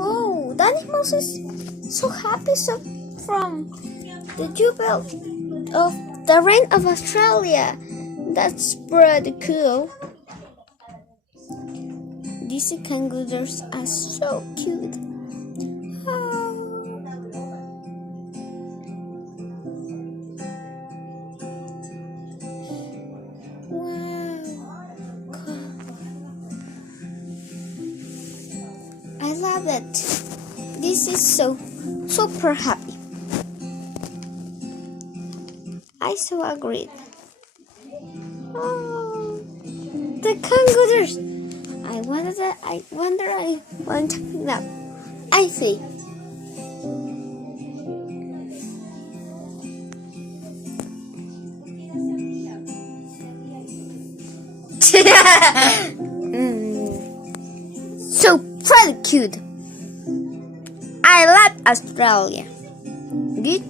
Oh, the animals is so happy from the jubile of the rain of Australia. That's pretty cool. These kangaroos are so cute. Oh. Wow. I love it. This is so super happy. I so agree. Oh, the kangaroos. I wonder I want to pick up. I see. So pretty cute. I love Australia. Good.